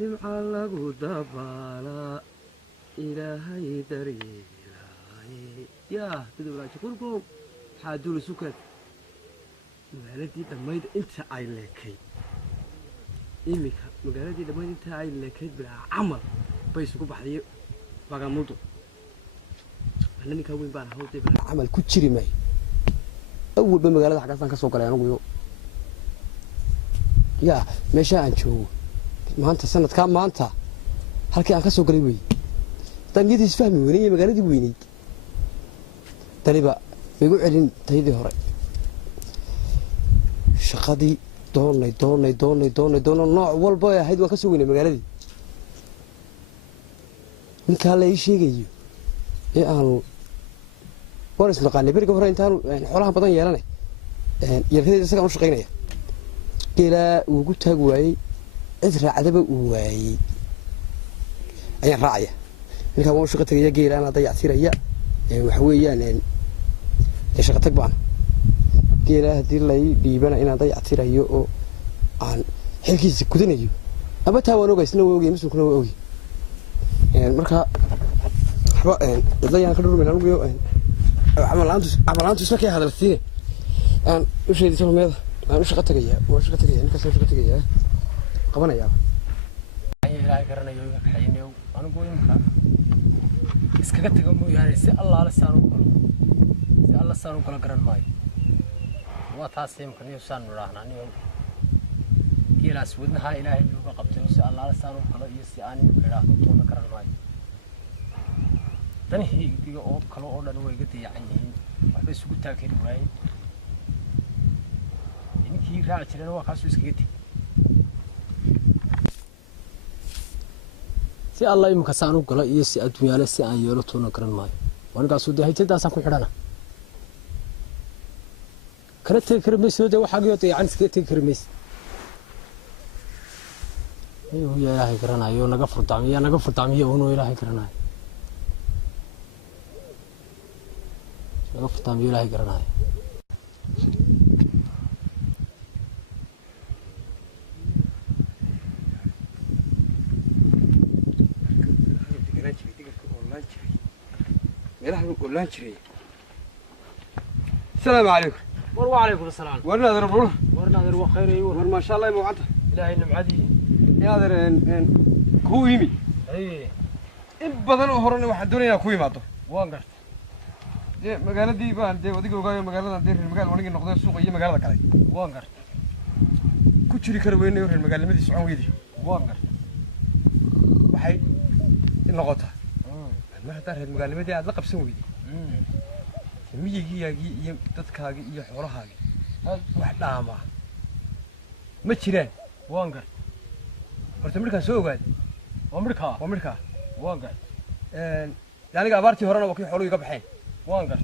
nimca lagu dabaala ilaahay daryeelaaye yaa dadwalaaji qurbow maxaa duuli sukeed magaaladii dhammayd inta ay leekayd iminka magaaladii dhammayd inta ay leekayd bilaa camal bay isugu baxday bagamudo ana ninkaa weyn baan hawday bilaa camal ku jiri maayo awalba magaalada xaggaasaan ka soo galay anigu yaa meesha aan joogo maanta sanadkaa maanta halkii aan ka soo galay weeye danyadii isfahmi weynay iyo magaaladii weynayd daniba igu celin taydii hore shaqadii doonay nooc walba ay ahayd waan ka soo weynay magaaladii ninkaa la ii sheegayo ee aanu waan isnaqaanay beriga hore intaanu xoolaha badan yeelanay yarkadeeda isagaan u shaqaynaya geelaa uu ugu taag waayey cid raacdaba uu waayey ayaan raacaya ninkaa waan u shaqa tegaya geelaana dayactiraya waxa weeyaan shaqa tag baan geelaa haddii lay dhiibana inaan dayactirayo oo aan xilkiisa gudanayo aba taa waan ogay isna waa ogay masuulkuna waa ogay markaa waxba cidlayaan ka dhurmayn anugu camalaantu isna kay hadalsiine aan u sheedisa rumeeda aan u shaqa tegaya waan shaqa tegaya ninkaas shaqa tegaya qabanayaa ilaahay garanayo iga kaxaynayo anigu imka iskaga taga mooyaane si allaale saan u kala garan maayo waa taas imka niyo saan nuraahna niyo geelaas wadnaha ilaahay uga qabtay si allaale saan u kala iyo si aan idhaahdo toona garan maayo danihayga oo kale oo dhan way iga dayacan yihiin waxba isugu taageen waayey ninkii raaci jireen waa kaasuu iskaga tegi si alla imika saan u gala iyo si adduunyaale si aan yeelo toona garan maayo wanigaasu dee hayjadaasaan ku xidhana kala tegi kari mayso dee waxaagiyo dayacan iskaga tegi kari mayso ayuu ilaahay garanayo naga furdaamiyo unuu ilaahay garanayo naga furdaamiyo ilaahay garanayo السلام عليكم. وعليكم السلام. ورنا ذر بروح. ورنا ذر وخير أيوة. ور ما شاء الله موعدة. إلهي نمعدي. يا ذر إن كويمي. إيه. بدل أهرنا واحد دنيا كويم عطه. وانقرت. إيه مقالة دي بقى دي وديك وقاية مقالة دير المقال ونيجي نقدر السوق يجي مقالة كذا. وانقرت. كتشري كروين يور المقال مدي سعون ويدي. وانقرت. وحي النقطة. ما هتعرف المقال مدي عاد لقب سوي ويدي. miyigiyaagii iyo dadkaagii iyo xoolahaagii wax dhaama ma jiraan waan gar horta markaan soo ogaad waa midhkaa waan gar aniga abaartii horena waa kii xooluhu iga baxeen waan gar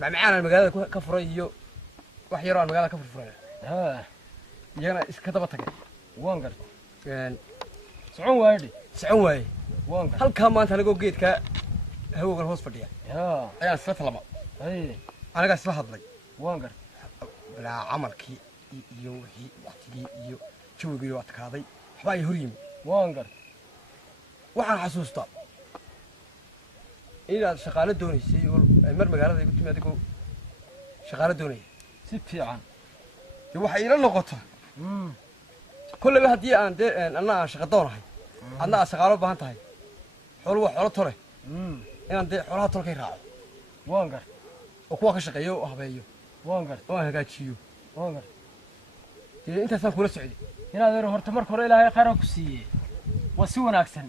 macmacaan magaalada ka furay iyo wax yar oo magaalada ka furfuray iyagana iska daba tagay waan gar socon waaye waan gar halkaa maanta anigoo geedka hawgan hoos fadhiya ayaan isla talama anigaa isla hadlay waan gar bilaa camalkii iyo wixii waqtigii iyo jawigii oo adkaaday waxba ay hor yimi waan gar waxaan xasuustaa inaad shaqaale doonaysay oo mar magaalada igu timi adigoo shaqaale doonaya si fiican dee waxay ila noqota kolleyba haddii aan dee anna aan shaqa doonahay adna aad shaqaalo u baahan tahay xoolo waa xoolo tole inaan dee xoolaha tolkay raaco waan gar oo kuwa ka shaqeeyo oo habeeyo waan gar oo aan hagaajiyo waan gar dee intaasaan kula socday inaad horta marka hore ilaahay khayr ku siiyey waa si wanaagsan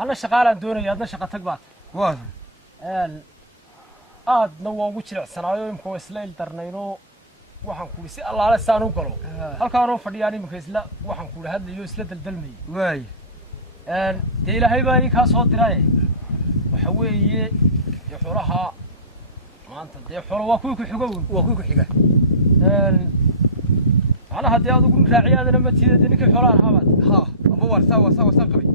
ana shaqaalaan doonaya adna shaqa tag baad waa aadna waa ugu jilicsanaayo imka waa isla ildarnayno waxaan ku si allaale saan u galo halkaanoo fadhiyaan imika isla waxaan ku hadlayo isla daldalmayay waay dee ilaahay baa ii kaa soo diray waxa weeye xoolaha maanta dee xoolo waa kuwii ku xiga ana haddii adigu raaciyaadana ma tiidad ninkii xoolaha ahabaad ama waan saa qabay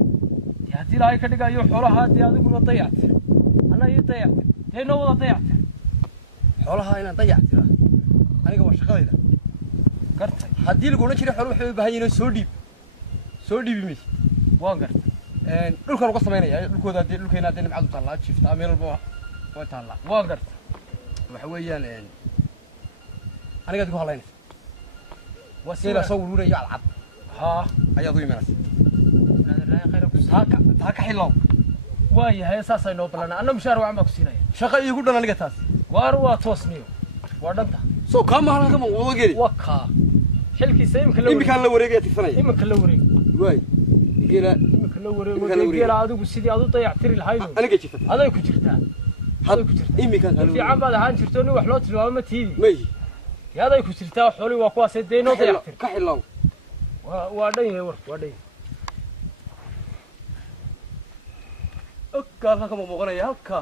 dee haddii ilaahay ka dhigayo xoolaha dee adiguna dayactir anna ii dayactir dee noo wada dayactir xoolaha inaan dayactira aniga waa shaqadayda gartay haddii laguna jira xoolo waxay u baahan yihiin soo dhiib soo dhiibi mayso waan garta dhulkan uga samaynaya dhulkooda hadii dhulkeena hadii nimcadu taallaa jiiftaa meel walba way taallaa waan garta waxa weeyaan aniga adigu halaynaysa wasiila soo ururaya alcad haa ayaad u imanaysa ilaahay khayr ku taa ka xilow waayahay saasay noo balana anna mushaar waan baa ku siinaya shaqo iigu dhan aniga taas waar waa toosniyo waa dhanta soo kama halka ma wada geli waka xilkiisa imika la wareegay tigsanay imika la wareeg way geela imika la wareeg geela adigu sidii aad u dayactiri lahayd aniga jirta aday ku jirtaa had imika kale fiican baad ahaan jirto nin wax loo tilmaamo ma tiidi may yaaday ku jirtaa xooli waa kuwaas deeno dayactir ka xilow waa dhan yahay war waa dhan okka ka muuqanaya halka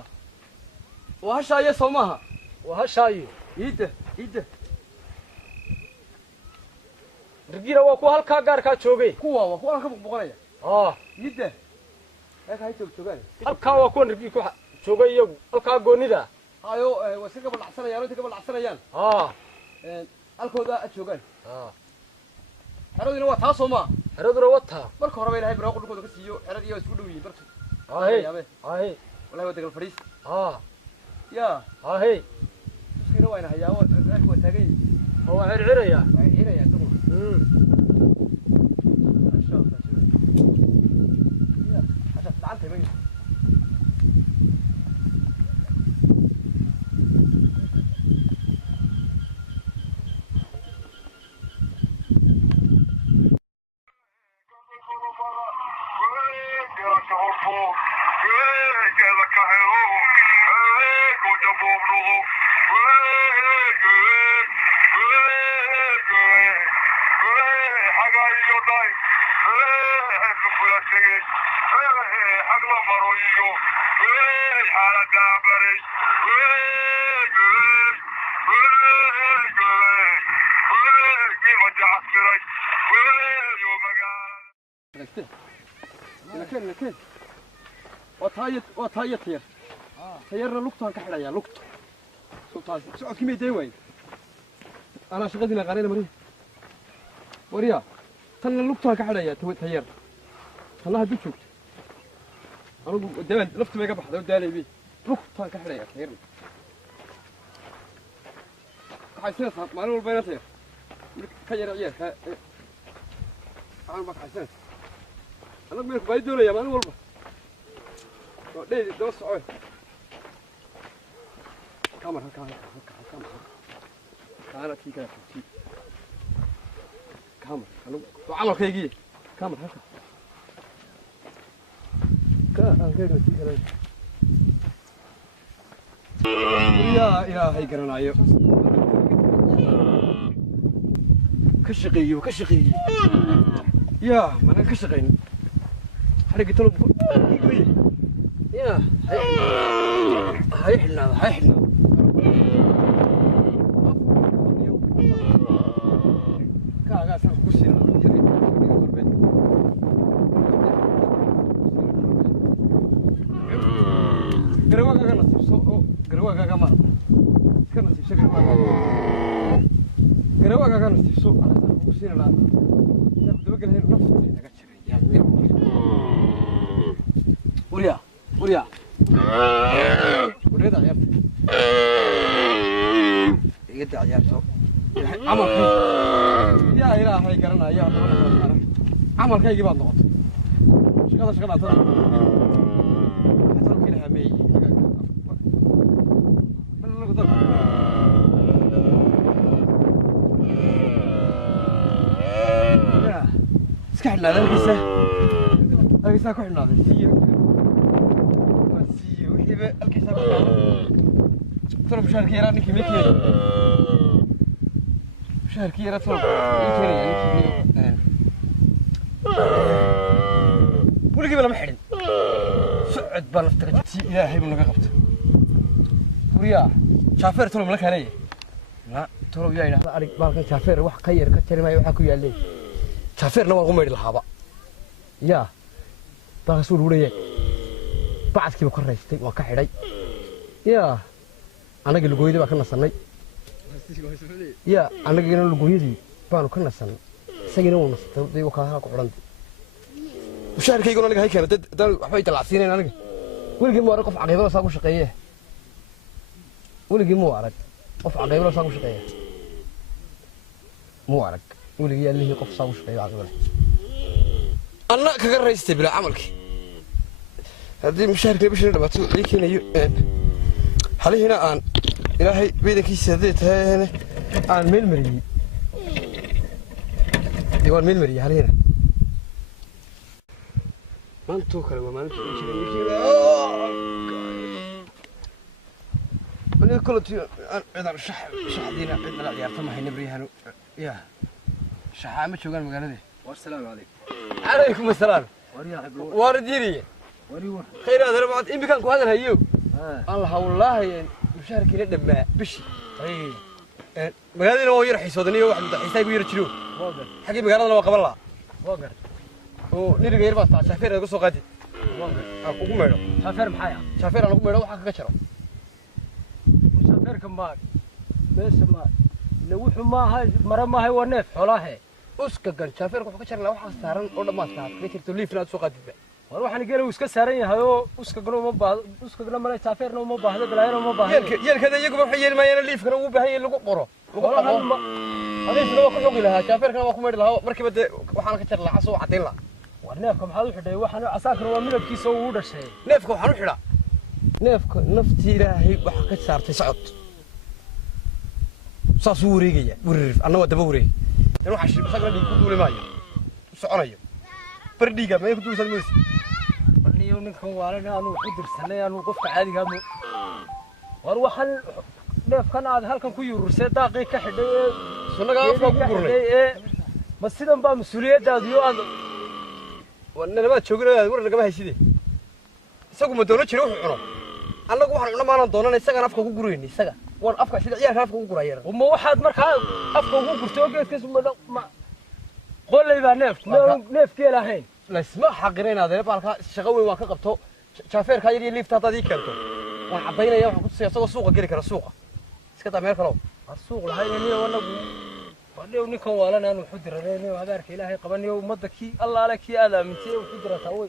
waa shaaye Soomaha waa shaaye ida rigira waa ku halka gaarka joogay kuwa ka muuqanaya ida ay joogaan halka waa ku rigi ku joogay iyagu halka goonida ayo wasi ka balacsanayaan inta ka balacsanayaan halkooda joogaan xeradina waa taa Soomaa xeraduna wata marka hore Ilaahay barwaaqo dhulkooda ka siiyo xeradii waa isku dhow yihiin bartu wallahi wada gal fariis ya iskina wayna hayaa waa taagay oo circiraya duqul masha Allah ya hada dacanta ma لكن وطاية تير تيرنا لقطة كحلا يا لقطة سلطان سعود كمية ديوي أنا شغلتنا قارينا مريه وريا تنا لقطة كحلا يا تير الله هديك شوكت أنا دائما لفت ما يقبح ده دالي بيه لقطة كحلا يا تيرنا حسنا صار ما نقول بينا تير كجرا يا أنا ما حسنا أنا منك بايدونا يا مان والله ليه دوس عوي كاميرا كاميرا تي كده تي كاميرا أنا وعمل كيجي كاميرا هكا أنا كيجي تي كده يا هاي كرنا أيوه كشقي يا ما أنا كشقين حرقة طلب يا هاي حنا كا سان كوسينا قرواقا كما كنا نسيب شكل قرواقا كنا نسيب سوق على سان كوسينا لا تبقى هنا نفط يعني وريا وريا عيارته يقطع عيارته عمل كي يا إلهي قرنا يا عمل كي يجيب الضغط شغلة ترى حتى لو كلها مي اسكح لنا القيسة كحنا هذا الكيسة ترى مشاركة يراني كمية كيري مشاركة يراني ترى كيري يعني ولا قبل محرن سعد بالفترة تي إلهي من لقبت وريا شافير ترى ملك عليه لا ترى وياي لا عليك بالك شافير واحد خير كتير ما يوحكوا يالله شافير نوع غمر الحابة يا باسول وريا بعد كيف كرهتي وكحري يا أنا قل لقويدي بكنا صنّي يا أنا قل لقويدي بانو كنا صنّ سجنوا ونص تودي وكاها قرنت mushaharkayguna aniga hay keena dad waxbay dalacsiinayn aniga weligii mu arag qof caqiibada saa ku shaqeeye weligii mu arag qof caqiibada saa ku shaqeeye mu arag weligii allihii qof saa ku shaqeeyo caqiibada anna kaga raystay bilaa camalkii haddii mushaharkii bishii dhamaato ii keenayo halihiina aan ilaahay beedankiisa haddii tahay aan meel mariyey waan meel mariyey halihiina maantoo kale waa maalinta aniga koloti ciidan shaxdiina cid nala ciyaarta ma hayna baryahan ya shaxaa ma joogaan magaalada والسلام عليكم calaykum asalaam وريا حبيبي waara diiriye وريا khayr aad rabad imikan ku hadal hayo allah wallahi mushaharkiina dhamaa bishi magaalada waa yar xiisoodaniyo wax madaxiisay ku yar jiro واقر xaqi magaalada waa qaban la واقر oo niriga yar baa shaafeer uga soo qaadi واقر ugu meedho شافير محايا shaafeer aan ugu meedho waxa kaga jiro شافير كم بس ما لو ما هاي مرة ما هي ونف حلاه uska gan shaafeer wuxuu ka jarnaa waxa saaran oo dhamaadka ka jirto liifna aad soo qaadid waxaan geelay iska saaran yahay oo uska galo ma baahdo uska galo ma شافيرna ma baahdo balaayana ma baahdo yeelkada iyagu waxay yeelmayaan liifkana ugu baahan yahay lagu qoro lagu qoro adiga waa ku xogi lahaa shaafeerkana waa ku meedhi lahaa markiiba waxaan ka jar lahaa soo cadeyn lahaa warneefka maxaad u xidhay waxaan asaakana waa midabkiisa uu dhashay neefka waxaan u xidhaa neefka naftii ilaahay waxa ka saartay socod saas uu wareegaya wareer anna waa daba wareeg in waxa shil isagana dhiig ku duulay maayo soconayo bar dhiiga ma ku duulsan moos warniyo ninkan waalana aanu ku dirsanay aanu qofka caadiga ah war waxaan neefkan aad halkan ku yuursay daaqii ka xidhay sunaga afka ku gurnay ma sidan baa mas'uuliyadaadu iyo aad wanna ma jooginaad war laga haysidee isagu ma doono jiro wuxuu cuno annagu waxaan cunno maanan doonanay isagan afka ku guraynay isaga waan afka sida ciyaarka afka ku gurayeen uma waxaad markaa afka ugu gurtay geedkiis ma qolay baa neef keel ahayn laysma xaqireen adeer baalka shaqo weyn waan ka qabto shaafeerka yar iyo liifta hadaad ii keento waan cadaynaya waxaan ku tusaya isagoo suuqa geli kara suuqa iska daa meel kale suuq lahayn aniga wanagu wadhiyo ninkan waalana aanu wuxuu diranay habaarka ilaahay qabanayo ummadda kii allah ala kii aad aamintay wuxuu dirataa way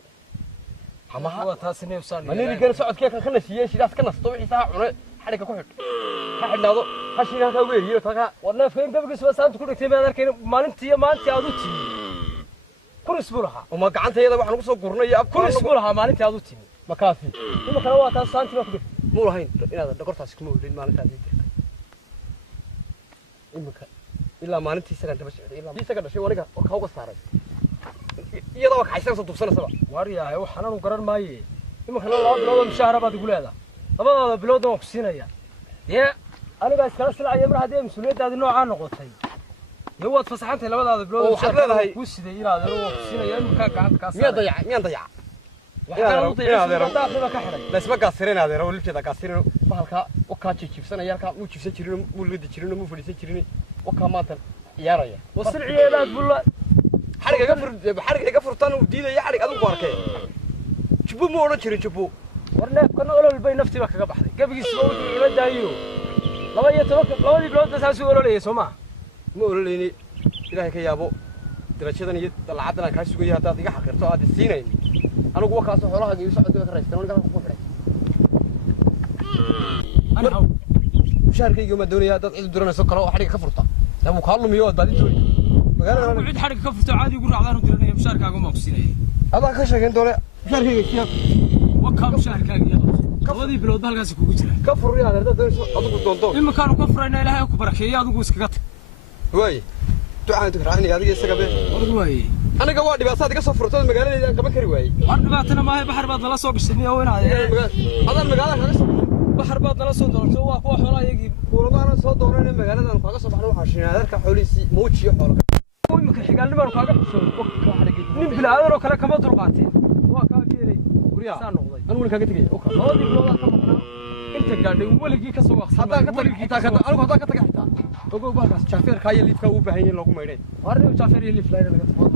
hamaha waa taasina usaan manini kan socodkee kan nasiiyay sidaas ka nasto wixii saa cunay xariga ku xidh ha xidhnaado ha shiga ka weeriyo taga warneefkeen gabigiis waa saanta ku dhigtay baad arkeen maalintii maanta aad u timi kuris bulaha uma gacantayada waxaan ugu soo gurnay kuris bulaha maalintii aad u timi ma kaafi ima kala waa taas saantii ku dhigtay muu lahayn inaad dhaqortaas kuma weelin maalinta aad jirtay imika ilaa maalintii isaga daba socday ilaa isaga dhashay waniga oo ka uga saaray iyada waa kaxaysan soo dubsanaysa waryahay waxaan aanu garan maaye ima kala laba bilood oo mushaar baad igu leedahay labadooda bilood oo ku siinaya aniga iskala silacay mar haddii mas'uuliyadaadu noocaa noqotay waad fasaxantay labadaada bilood oo waxaad leedahay ku siday inaad oo ku siinaya imka gacanta ka miyaan dayac laysma gaasireen adeer oo lifteeda gaasireen bahalka wakaa jiibsanaya halkaa muu jiibsan jirin muu lidi jirin muu fadhiisan jirin wakaa maanta ciyaaraya wasilciyeedaad bulla xarig iga furtaan uu diidaya xarig adigu arkay jubbo ma odhan jirin jubbo warneefkana olol bay naftiiba kaga baxday gabigiisba wuxuu ila daayo labadii bilood bas saasuu ololayay soo maaha ma ololayni ilaahay ka yaabo darajadan iyo dalacadan aan kaa sugaya haddaad iga xaqirto aad isiinayn anigu wakaas xoolahaaga iyo socodka ka raystaan aniga halka ku xidhay mushaharkayga ma doonaya haddaad cid duranayso kale oo xadhiga ka furta tabuu kaa lumiyo waad baadin dooni magaalada cid xadhiga ka furta caadi ugu raacdaan u diranaya mushaharkaaga ma ku siinaya adaa ka sheegayn doone mushaharkayga kiya wakaa mushaharkaaga labadii bilood halkaas kugu jira ka furriya adeerda doonayso adigu doonto imikaanu ka furayna ilaahay ku barakeeyo adigu iskaga tag waaye ducaan tu raacnay adiga isaga be warad waaye aniga waa dhibaatada iga soo furtay magaalada aan qaban kari waayay war dhibaatana maahay baxar baad nala soo gashay oo inaad adan magaalada kaga soo baxar baad nala soo doortay waa kuwa xoolaha iyagii kuulamaana soo dooranay magaalada aan kaga soo baxno waxaan shiinaa adeerka xoolihiisii muujiyo xoolo imika xigaalnimaan kaaga xusoo nin bilaadan oo kale kama dulqaateen waa kaa geelay guriya saa noqday anigu kaaga tagay oo kale labadii bilood ka maqnaa inta gaadhay weligii ka soo waqsan haddaan ka tagay anigu haddaan ka tagay xitaa ogow baalkaas jaafeerka iyo liifka u baahan yihiin loogu maydhay warniyo jaafeer iyo liif laayna laga tago